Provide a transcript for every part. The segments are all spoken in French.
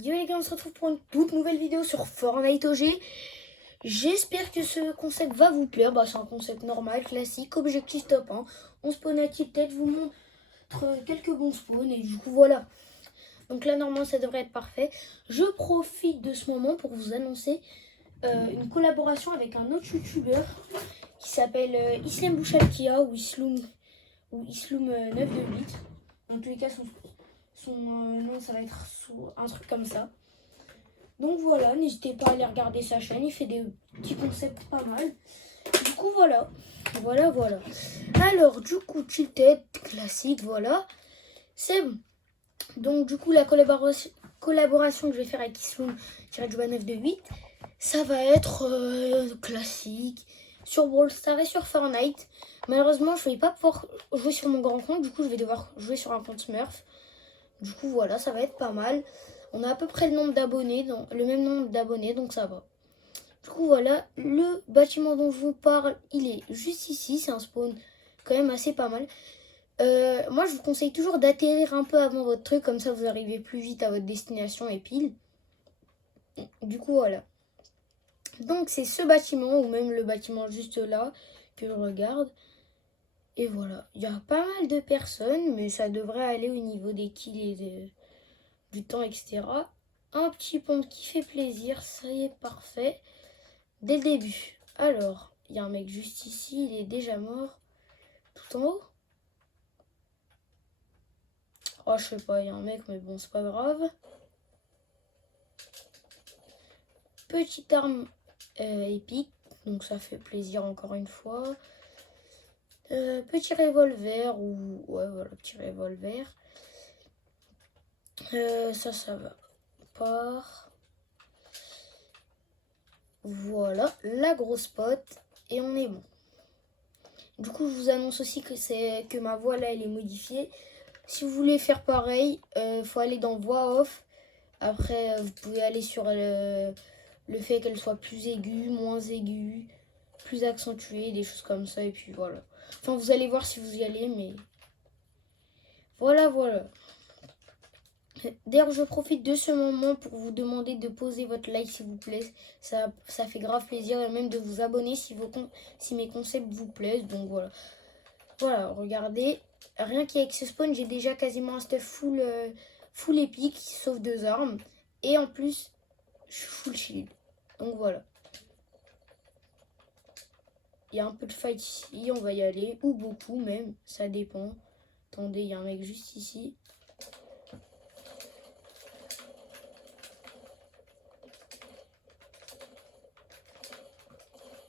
Yo les gars, on se retrouve pour une toute nouvelle vidéo sur Fortnite OG. J'espère que ce concept va vous plaire. C'est un concept normal, classique, objectif top 1. On spawn à tête, vous montre quelques bons spawns et du coup voilà. Donc là normalement ça devrait être parfait. Je profite de ce moment pour vous annoncer une collaboration avec un autre youtubeur qui s'appelle Islam Bouchalkia ou Isloum 928. En tous les cas son nom ça va être un truc comme ça. Donc voilà, n'hésitez pas à aller regarder sa chaîne, il fait des petits concepts pas mal. Du coup voilà. Alors du coup Tilted, classique, voilà. C'est bon. Donc du coup la collaboration que je vais faire avec Isloum-928, ça va être classique sur Brawl Stars et sur Fortnite. Malheureusement je ne vais pas pouvoir jouer sur mon grand compte, du coup je vais devoir jouer sur un compte Smurf. Du coup voilà, ça va être pas mal. On a à peu près le même nombre d'abonnés, donc ça va. Du coup voilà, le bâtiment dont je vous parle, il est juste ici. C'est un spawn quand même assez pas mal. Moi je vous conseille toujours d'atterrir un peu avant votre truc, comme ça vous arrivez plus vite à votre destination et pile. Du coup voilà. Donc c'est ce bâtiment, ou même le bâtiment juste là, que je regarde. Et voilà, il y a pas mal de personnes, mais ça devrait aller au niveau des kills et du temps, etc. Un petit pont qui fait plaisir, ça y est, parfait. Dès le début. Alors, il y a un mec juste ici, il est déjà mort. Tout en haut. Oh, je sais pas, il y a un mec, mais bon, c'est pas grave. Petite arme épique, donc ça fait plaisir encore une fois. Petit revolver, ou... ouais, voilà, petit revolver. Ça va. Par... Voilà, la grosse pote. Et on est bon. Du coup, je vous annonce aussi que ma voix là, elle est modifiée. Si vous voulez faire pareil, faut aller dans voix off. Après, vous pouvez aller sur le fait qu'elle soit plus aiguë, moins aiguë, plus accentuée, des choses comme ça. Et puis voilà. Enfin, vous allez voir si vous y allez, mais voilà. D'ailleurs, je profite de ce moment pour vous demander de poser votre like s'il vous plaît. Ça fait grave plaisir, et même de vous abonner si mes concepts vous plaisent. Donc voilà. Voilà, regardez. Rien qu'avec ce spawn, j'ai déjà quasiment un stuff full épique, sauf 2 armes. Et en plus, je suis full shield. Donc voilà. Il y a un peu de fight ici, on va y aller. Ou beaucoup même, ça dépend. Attendez, il y a un mec juste ici.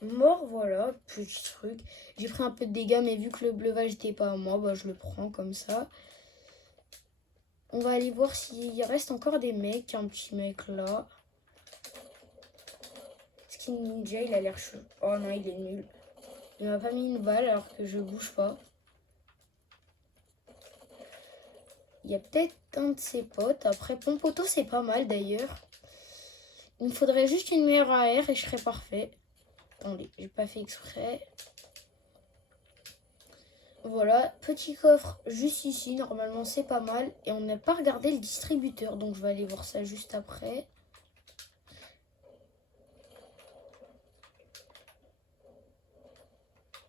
Mort, voilà, petit truc. J'ai pris un peu de dégâts, mais vu que le bleuvage n'était pas à moi, je le prends comme ça. On va aller voir s'il reste encore des mecs. Un petit mec là. Skin Ninja, il a l'air chaud. Oh non, il est nul. Il m'a pas mis une balle alors que je bouge pas. Il y a peut-être un de ses potes. Après, Pompoto, c'est pas mal d'ailleurs. Il me faudrait juste une meilleure AR et je serais parfait. Attendez, j'ai pas fait exprès. Voilà, petit coffre juste ici. Normalement, c'est pas mal. Et on n'a pas regardé le distributeur. Donc, je vais aller voir ça juste après.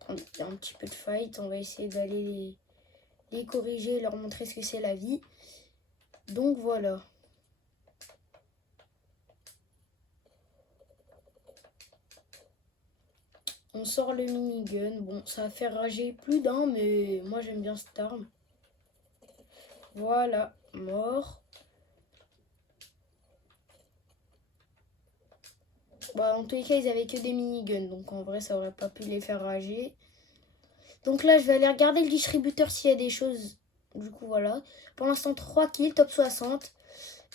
Attendez, il y a un petit peu de fight. On va essayer d'aller les corriger et leur montrer ce que c'est la vie. Donc, voilà. On sort le minigun. Bon, ça va faire rager plus d'un, mais moi j'aime bien cette arme. Voilà, mort. En tous les cas, ils avaient que des miniguns, donc en vrai, ça aurait pas pu les faire rager. Donc là, je vais aller regarder le distributeur s'il y a des choses. Du coup, voilà. Pour l'instant, 3 kills, top 60.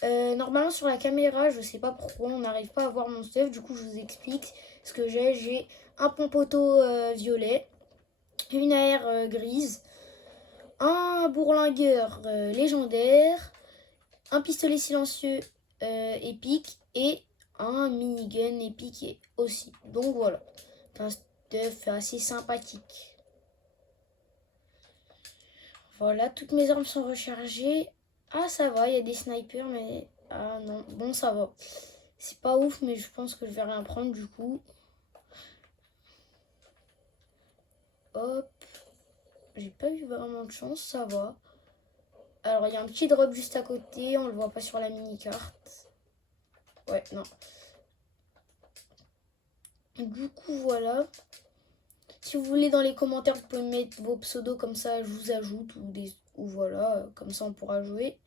Normalement, sur la caméra, je sais pas pourquoi on n'arrive pas à voir mon stuff. Du coup, je vous explique ce que j'ai. J'ai un pompoto violet, une AR grise, un bourlingueur légendaire, un pistolet silencieux épique et un minigun épique aussi. Donc voilà, c'est un stuff assez sympathique. Voilà, toutes mes armes sont rechargées. Ah, ça va, il y a des snipers, mais... Ah non. Bon, bon, ça va. C'est pas ouf, mais je pense que je vais rien prendre du coup. Hop. J'ai pas eu vraiment de chance, ça va. Alors, il y a un petit drop juste à côté. On le voit pas sur la mini-carte. Ouais, non. Du coup, voilà. Si vous voulez, dans les commentaires, vous pouvez mettre vos pseudos. Comme ça, je vous ajoute. Ou voilà, comme ça, on pourra jouer.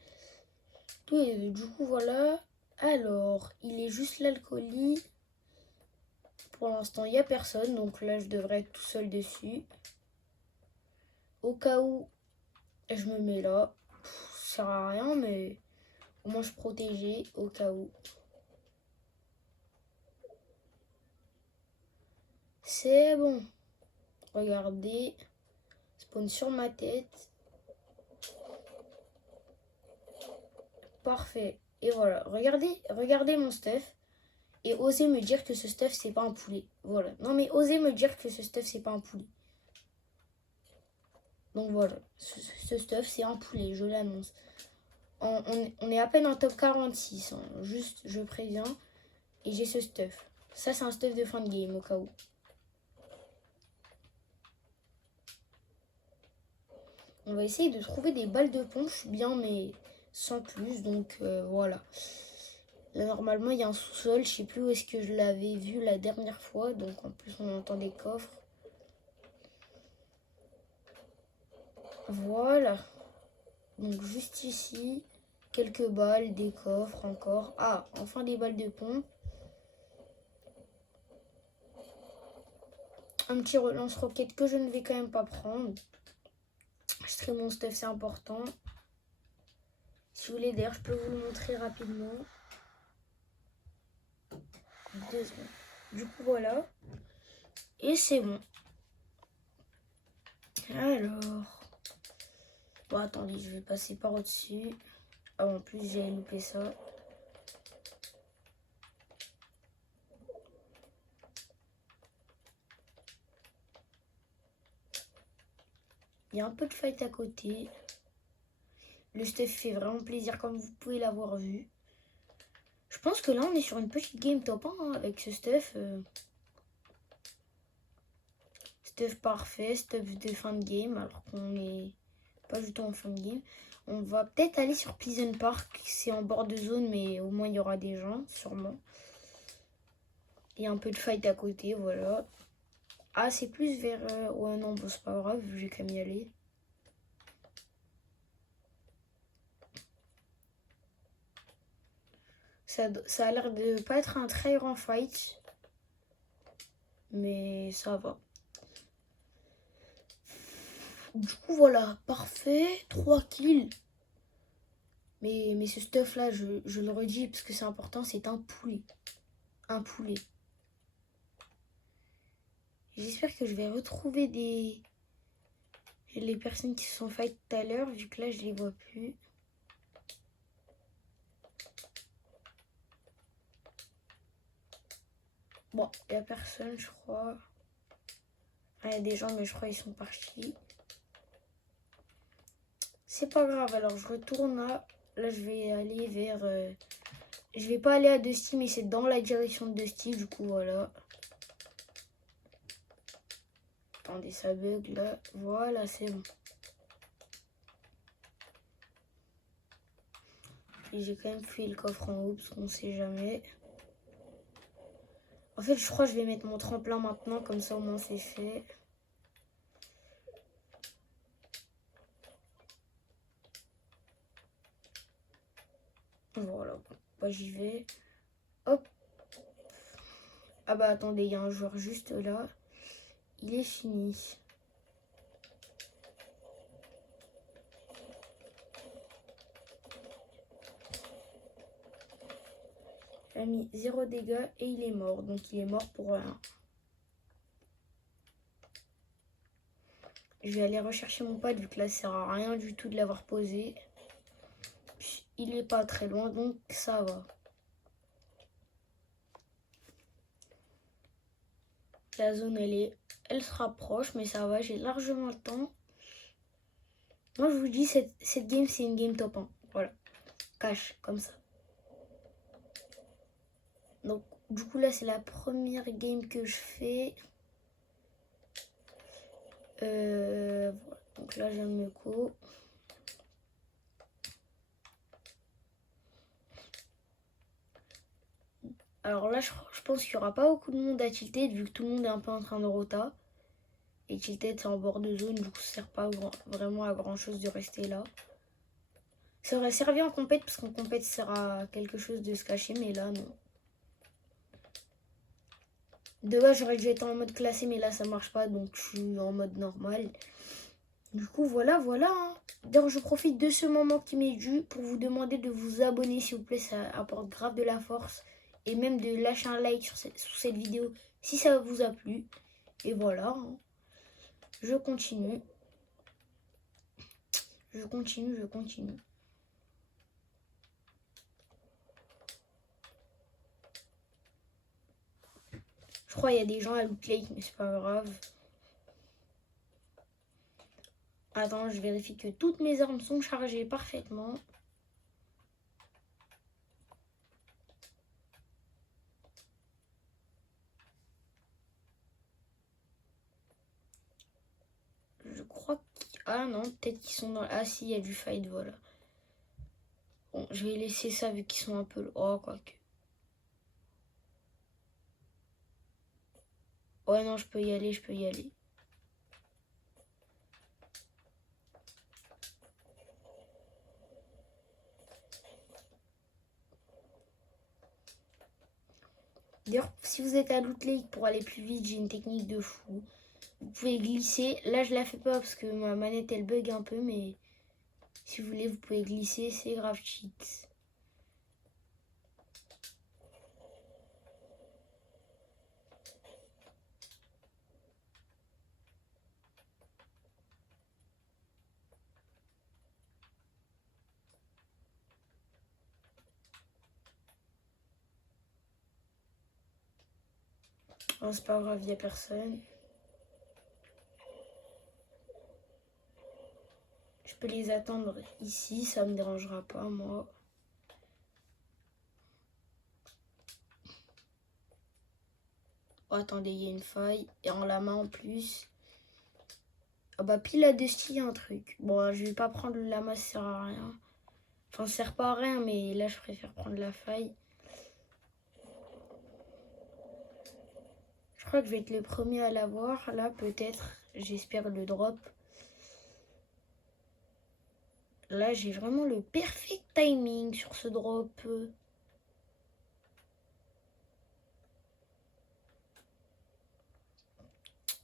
Et du coup, voilà. Alors, il est juste là le colis. Pour l'instant, il n'y a personne. Donc là, je devrais être tout seul dessus. Au cas où, je me mets là. Ça sert à rien, mais au moins je suis protégée au cas où. C'est bon. Regardez. Spawn sur ma tête. Parfait. Et voilà. Regardez mon stuff. Et osez me dire que ce stuff, c'est pas un poulet. Voilà. Non, mais osez me dire que ce stuff, c'est pas un poulet. Donc voilà. Ce stuff, c'est un poulet, je l'annonce. On est à peine en top 46. Hein. Juste, je préviens. Et j'ai ce stuff. Ça, c'est un stuff de fin de game, au cas où. On va essayer de trouver des balles de punch bien, mais sans plus. Donc voilà. Là, normalement, il y a un sous-sol. Je sais plus où est-ce que je l'avais vu la dernière fois. Donc en plus, on entend des coffres. Voilà. Donc juste ici, quelques balles, des coffres encore. Ah, enfin des balles de pompe. Un petit relance-roquette que je ne vais quand même pas prendre. Je trie mon stuff, c'est important. Si vous voulez, d'ailleurs, je peux vous le montrer rapidement. 2 secondes. Du coup, voilà. Et c'est bon. Alors. Bon, attendez, je vais passer par au-dessus. Ah, en plus, j'ai loupé ça. Il y a un peu de fight à côté. Le stuff fait vraiment plaisir, comme vous pouvez l'avoir vu. Je pense que là, on est sur une petite game top 1 hein, avec ce stuff. Stuff parfait, stuff de fin de game, alors qu'on est pas du tout en fin de game. On va peut-être aller sur Pleasant Park, c'est en bord de zone, mais au moins il y aura des gens, sûrement. Il y a un peu de fight à côté, voilà. Ah, c'est plus vers... ouais, non, bon, c'est pas grave, j'ai qu'à m'y aller. Ça a l'air de pas être un très grand fight. Mais ça va. Du coup, voilà, parfait. 3 kills. Mais ce stuff là, je le redis parce que c'est important, c'est un poulet. Un poulet. J'espère que je vais retrouver les personnes qui se sont fight tout à l'heure, vu que là, je les vois plus. Bon, il n'y a personne, je crois. Il y a des gens, mais je crois qu'ils sont partis. C'est pas grave, alors je retourne là. Là, je vais aller vers... je vais pas aller à Dusty, mais c'est dans la direction de Dusty, du coup, voilà. Attendez, ça bug là. Voilà, c'est bon. Et j'ai quand même fait le coffre en haut, parce qu'on sait jamais. En fait, je crois que je vais mettre mon tremplin maintenant, comme ça au moins c'est fait. Voilà, bah, j'y vais. Hop. Ah bah attendez, il y a un joueur juste là. Il est fini. Il a mis 0 dégâts et il est mort. Donc il est mort pour rien. Je vais aller rechercher mon pote vu que là ça sert à rien du tout de l'avoir posé. Puis, il est pas très loin donc ça va. La zone elle se rapproche mais ça va, j'ai largement le temps. Moi je vous dis cette game c'est une game top 1. Voilà. Cash comme ça. Donc du coup là c'est la première game que je fais. Voilà. Donc là j'aime me co. Alors là je pense qu'il n'y aura pas beaucoup de monde à Tilted vu que tout le monde est un peu en train de rota. Et Tilted c'est en bord de zone, du coup ça sert pas vraiment à grand chose de rester là. Ça aurait servi en compète parce qu'en compète ça sert à quelque chose de se cacher, mais là non. De base j'aurais dû être en mode classé, mais là ça marche pas, donc je suis en mode normal. Du coup voilà hein. D'ailleurs je profite de ce moment qui m'est dû pour vous demander de vous abonner s'il vous plaît, ça apporte grave de la force. Et même de lâcher un like sous cette vidéo si ça vous a plu. Et voilà, hein. Je continue. Je continue. Je crois qu'il y a des gens à Loot Lake, mais c'est pas grave. Attends, je vérifie que toutes mes armes sont chargées parfaitement. Je crois que... Ah non, peut-être qu'ils sont dans... Ah si, il y a du fight, voilà. Bon, je vais laisser ça vu qu'ils sont un peu... Oh, quoique. Ouais, non, je peux y aller. D'ailleurs, si vous êtes à Loot Lake pour aller plus vite, j'ai une technique de fou. Vous pouvez glisser. Là, je la fais pas parce que ma manette, elle bug un peu, mais si vous voulez, vous pouvez glisser. C'est grave cheat. Oh, c'est pas grave, il n'y a personne. Je peux les attendre ici, ça me dérangera pas, moi. Oh, attendez, il y a une faille. Et en la main en plus. Ah bah pile à Dusty, il y a un truc. Bon, je vais pas prendre le lama, ça sert à rien. Enfin, ça sert pas à rien, mais là, je préfère prendre la faille. Je crois que je vais être le premier à l'avoir. Là, peut-être. J'espère le drop. Là, j'ai vraiment le perfect timing sur ce drop.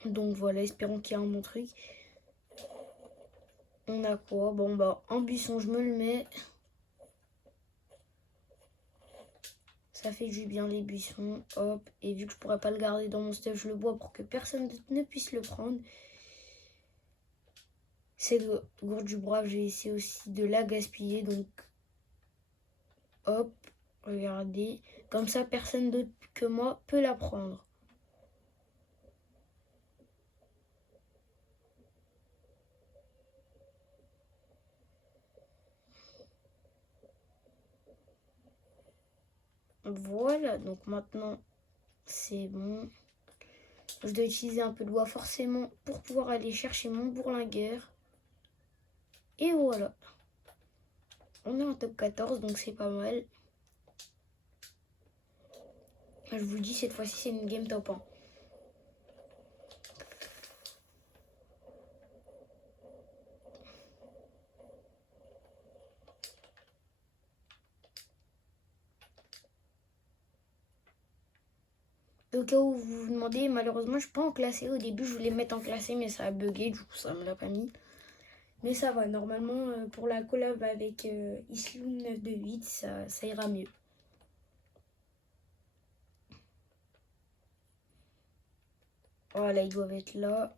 Donc voilà, espérons qu'il y a un bon truc. On a quoi? Bon, bah, un buisson, je me le mets. Ça fait du bien les buissons. Hop. Et vu que je pourrais pas le garder dans mon stuff, je le bois pour que personne ne puisse le prendre. Cette gourde du brave, j'ai essayé aussi de la gaspiller. Donc, hop. Regardez. Comme ça, personne d'autre que moi peut la prendre. Voilà. Donc maintenant, c'est bon. Je dois utiliser un peu de bois forcément pour pouvoir aller chercher mon bourlingueur. Et voilà. On est en top 14, donc c'est pas mal. Je vous le dis, cette fois-ci, c'est une game top 1. Au cas où vous vous demandez, malheureusement, je suis pas en classé. Au début, je voulais me mettre en classé, mais ça a bugué, du coup, ça me l'a pas mis. Mais ça va, normalement, pour la collab avec Isloom 928, ça ira mieux. Voilà, ils doivent être là.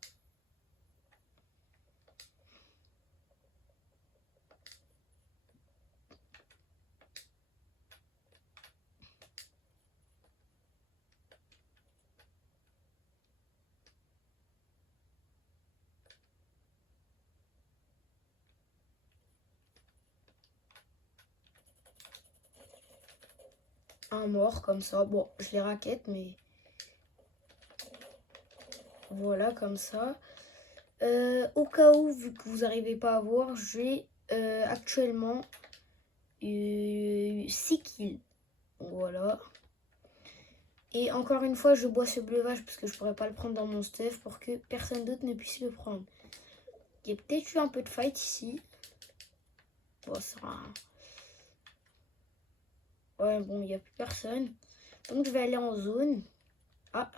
un mort comme ça. Bon, je les raquette, mais voilà, comme ça. Au cas où, vu que vous n'arrivez pas à voir, j'ai actuellement 6 kills. Voilà. Et encore une fois, je bois ce breuvage parce que je pourrais pas le prendre dans mon stuff pour que personne d'autre ne puisse le prendre. Il y a peut-être eu un peu de fight ici. Bon, ça sera... Ouais, bon, il n'y a plus personne. Donc, je vais aller en zone. Ah.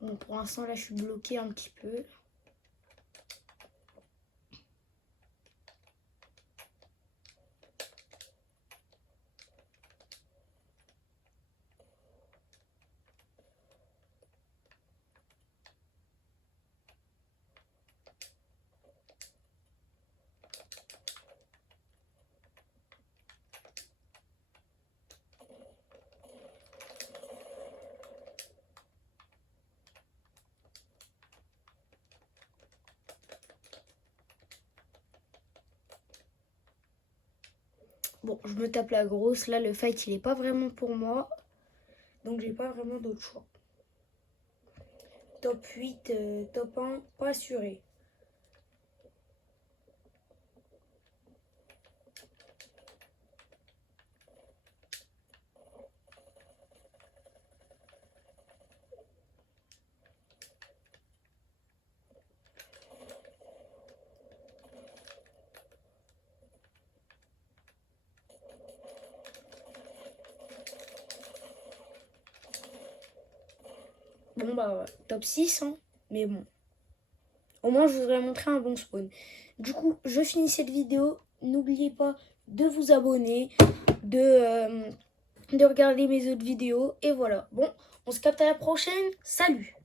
Bon, pour l'instant, là, je suis bloquée un petit peu. Bon, je me tape la grosse. Là, le fight, il est pas vraiment pour moi. Donc, j'ai pas vraiment d'autre choix. Top 8, top 1, pas assuré. Bon, bah, top 6, hein. Mais bon. Au moins, je voudrais montrer un bon spawn. Du coup, je finis cette vidéo. N'oubliez pas de vous abonner, de regarder mes autres vidéos. Et voilà. Bon, on se capte à la prochaine. Salut!